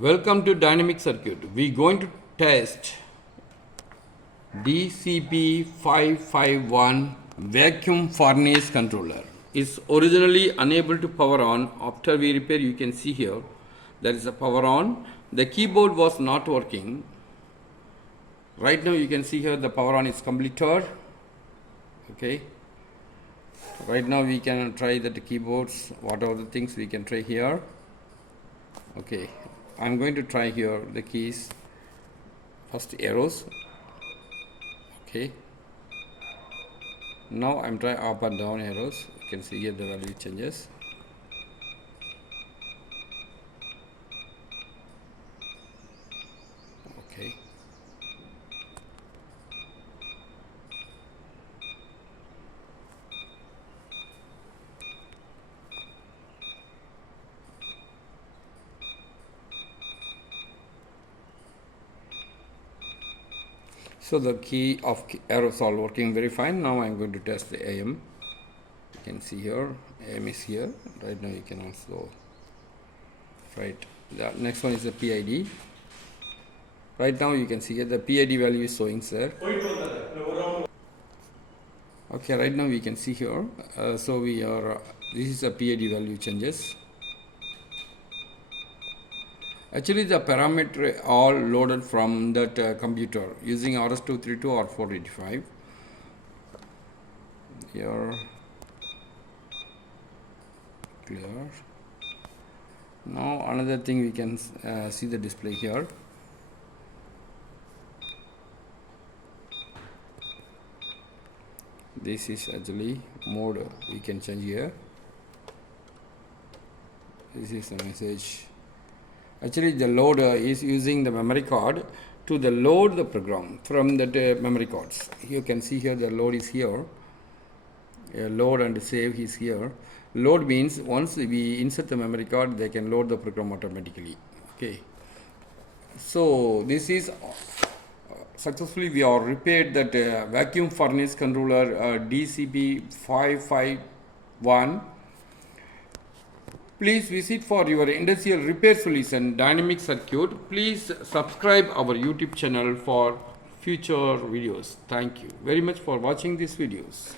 Welcome to dynamic circuit. We're going to test DCP551 vacuum furnace controller. It's originally unable to power on. After we repair, you can see here there is a power on. The keyboard was not working. Right now you can see here the power on is completed. Okay. Right now we can try the keyboards, whatever the things we can try here. Okay, I'm going to try here the keys. First arrows. Okay, now I'm trying up and down arrows. You can see here the value changes. Okay, so the key of arrows are working very fine. Now I'm going to test the AM. You can see here AM is here. Right now you can also right. The next one is the PID. Right now you can see here the PID value is showing there. Okay, right now we can see here. So we are this is a PID value changes. Actually, the parameter all loaded from that computer using RS232 or 485. Here, clear. Now another thing we can see the display here. This is actually mode we can change here. This is the message. Actually, the loader is using the memory card to the load the program from the memory cards. You can see here the load is here. Load and save is here. Load means once we insert the memory card, they can load the program automatically. Okay. So this is successfully we are repaired that vacuum furnace controller DCP551. Please visit for your industrial repair solution dynamic circuit. Please subscribe our YouTube channel for future videos. Thank you very much for watching these videos.